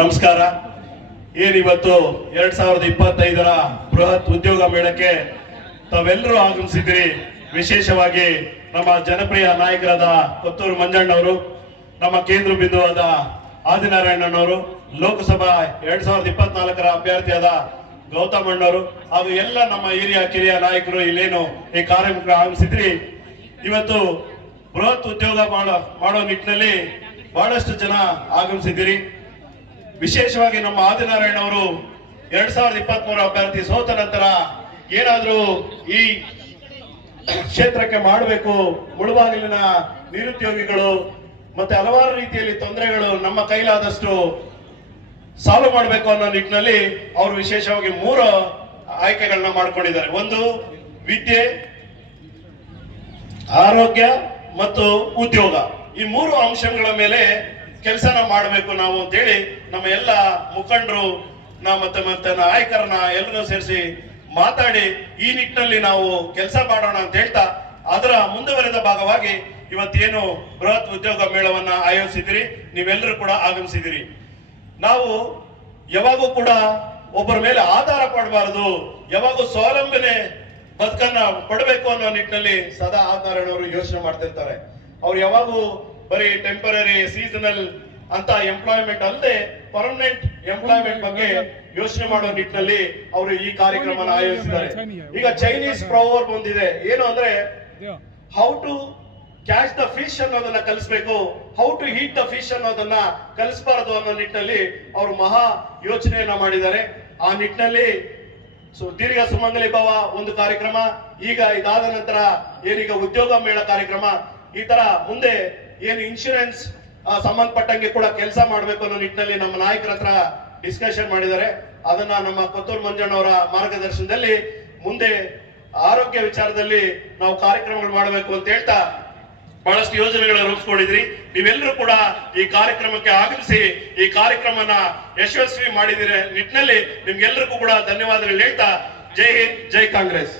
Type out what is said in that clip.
ನಮಸ್ಕಾರ ಏನಿವತ್ತು ಎರಡ್ ಸಾವಿರದ ಇಪ್ಪತ್ತೈದರ ಬೃಹತ್ ಉದ್ಯೋಗ ಮೇಳಕ್ಕೆ ತಾವೆಲ್ಲರೂ ಆಗಮಿಸಿದ್ರಿ ವಿಶೇಷವಾಗಿ ನಮ್ಮ ಜನಪ್ರಿಯ ನಾಯಕರಾದ ಕೊತ್ತೂರು ಮಂಜಣ್ಣವರು ನಮ್ಮ ಕೇಂದ್ರ ಬಿಂದುವಾದ ಆದಿನಾರಾಯಣನವರು ಲೋಕಸಭಾ ಎರಡ್ ಸಾವಿರದ ಇಪ್ಪತ್ನಾಲ್ಕರ ಅಭ್ಯರ್ಥಿಯಾದ ಅಣ್ಣವರು ಹಾಗೂ ಎಲ್ಲ ನಮ್ಮ ಹಿರಿಯ ಕಿರಿಯ ನಾಯಕರು ಇಲ್ಲೇನು ಈ ಕಾರ್ಯಕ್ರಮಕ್ಕೆ ಆಗಮಿಸಿದ್ರಿ ಇವತ್ತು ಬೃಹತ್ ಉದ್ಯೋಗ ಮಾಡೋ ಮಾಡೋ ನಿಟ್ಟಿನಲ್ಲಿ ಬಹಳಷ್ಟು ಜನ ಆಗಮಿಸಿದ್ದೀರಿ ವಿಶೇಷವಾಗಿ ನಮ್ಮ ಆದಿನಾರಾಯಣ ಅವರು ಎರಡ್ ಸಾವಿರದ ಇಪ್ಪತ್ತ್ ಮೂರ ಅಭ್ಯರ್ಥಿ ಸೋತ ನಂತರ ಏನಾದ್ರೂ ಈ ಕ್ಷೇತ್ರಕ್ಕೆ ಮಾಡಬೇಕು ಮುಳುಬಾಗಿಲಿನ ನಿರುದ್ಯೋಗಿಗಳು ಮತ್ತೆ ಹಲವಾರು ರೀತಿಯಲ್ಲಿ ತೊಂದರೆಗಳು ನಮ್ಮ ಕೈಲಾದಷ್ಟು ಸಾಲ್ವ್ ಮಾಡಬೇಕು ಅನ್ನೋ ನಿಟ್ಟಿನಲ್ಲಿ ಅವರು ವಿಶೇಷವಾಗಿ ಮೂರು ಆಯ್ಕೆಗಳನ್ನ ಮಾಡ್ಕೊಂಡಿದ್ದಾರೆ ಒಂದು ವಿದ್ಯೆ ಆರೋಗ್ಯ ಮತ್ತು ಉದ್ಯೋಗ ಈ ಮೂರು ಅಂಶಗಳ ಮೇಲೆ ಕೆಲಸನ ಮಾಡಬೇಕು ನಾವು ಅಂತೇಳಿ ನಮ್ಮ ಎಲ್ಲ ಮುಖಂಡರು ನಾ ಮತ್ತೆ ಮತ್ತೆ ನಾಯಕರನ್ನ ಎಲ್ಲರೂ ಸೇರಿಸಿ ಮಾತಾಡಿ ಈ ನಿಟ್ಟಿನಲ್ಲಿ ನಾವು ಕೆಲಸ ಮಾಡೋಣ ಅಂತ ಹೇಳ್ತಾ ಅದರ ಮುಂದುವರೆದ ಭಾಗವಾಗಿ ಇವತ್ತೇನು ಬೃಹತ್ ಉದ್ಯೋಗ ಮೇಳವನ್ನ ಆಯೋಜಿಸಿದಿರಿ ನೀವೆಲ್ಲರೂ ಕೂಡ ಆಗಮಿಸಿದಿರಿ ನಾವು ಯಾವಾಗೂ ಕೂಡ ಒಬ್ಬರ ಮೇಲೆ ಆಧಾರ ಪಡಬಾರದು ಯಾವಾಗೂ ಸ್ವಾವಲಂಬನೆ ಬದುಕನ್ನ ಕೊಡಬೇಕು ಅನ್ನೋ ನಿಟ್ಟಿನಲ್ಲಿ ಸದಾ ಅವರು ಯೋಚನೆ ಮಾಡ್ತಿರ್ತಾರೆ ಅವ್ರು ಯಾವಾಗೂ ಬರೀ ಟೆಂಪರರಿ ಸೀಸನಲ್ ಅಂತ ಎಂಪ್ಲಾಯ್ಮೆಂಟ್ ಅಲ್ಲದೆ ಪರ್ಮನೆಂಟ್ ಎಂಪ್ಲಾಯ್ಮೆಂಟ್ ಬಗ್ಗೆ ಯೋಚನೆ ಮಾಡೋ ನಿಟ್ಟಿನಲ್ಲಿ ಅವರು ಈ ಕಾರ್ಯಕ್ರಮ ಆಯೋಜಿಸಿದ್ದಾರೆ ಈಗ ಚೈನೀಸ್ ಪ್ರವರ್ ಬಂದಿದೆ ಏನು ಅಂದ್ರೆ how to catch the fish ಅನ್ನೋದನ್ನ ಕಲಿಸ್ಬೇಕು how to eat the fish ಅನ್ನೋದನ್ನ ಕಲಿಸಬಾರದು ಅನ್ನೋ ನಿಟ್ಟಿನಲ್ಲಿ ಅವರು ಮಹಾ ಯೋಚನೆಯನ್ನ ಮಾಡಿದ್ದಾರೆ ಆ ನಿಟ್ಟಿನಲ್ಲಿ ದೀರ್ಘ ಸುಮಂಗಲಿ ಭವ ಒಂದು ಕಾರ್ಯಕ್ರಮ ಈಗ ಇದಾದ ನಂತರ ಏನೀಗ ಉದ್ಯೋಗ ಮೇಳ ಕಾರ್ಯಕ್ರಮ ಈ ತರ ಮುಂದೆ ಏನು ಇನ್ಶೂರೆನ್ಸ್ ಸಂಬಂಧಪಟ್ಟಂಗೆ ಕೂಡ ಕೆಲಸ ಮಾಡಬೇಕು ಅನ್ನೋ ನಿಟ್ಟಿನಲ್ಲಿ ನಮ್ಮ ನಾಯಕರ ಹತ್ರ ಡಿಸ್ಕಷನ್ ಮಾಡಿದ್ದಾರೆ ಅದನ್ನ ನಮ್ಮ ಕೊತ್ತೂರು ಮಂಜಣ್ಣವರ ಮಾರ್ಗದರ್ಶನದಲ್ಲಿ ಮುಂದೆ ಆರೋಗ್ಯ ವಿಚಾರದಲ್ಲಿ ನಾವು ಕಾರ್ಯಕ್ರಮಗಳು ಮಾಡಬೇಕು ಅಂತ ಹೇಳ್ತಾ ಬಹಳಷ್ಟು ಯೋಜನೆಗಳನ್ನು ರೂಪಿಸ್ಕೊಂಡಿದ್ರಿ ನೀವೆಲ್ಲರೂ ಕೂಡ ಈ ಕಾರ್ಯಕ್ರಮಕ್ಕೆ ಆಗಮಿಸಿ ಈ ಕಾರ್ಯಕ್ರಮನ ಯಶಸ್ವಿ ಮಾಡಿದಿರ ನಿಟ್ಟಿನಲ್ಲಿ ನಿಮ್ಗೆಲ್ಲರಿಗೂ ಕೂಡ ಧನ್ಯವಾದಗಳು ಹೇಳ್ತಾ ಜೈ ಹಿಂದ್ ಜೈ ಕಾಂಗ್ರೆಸ್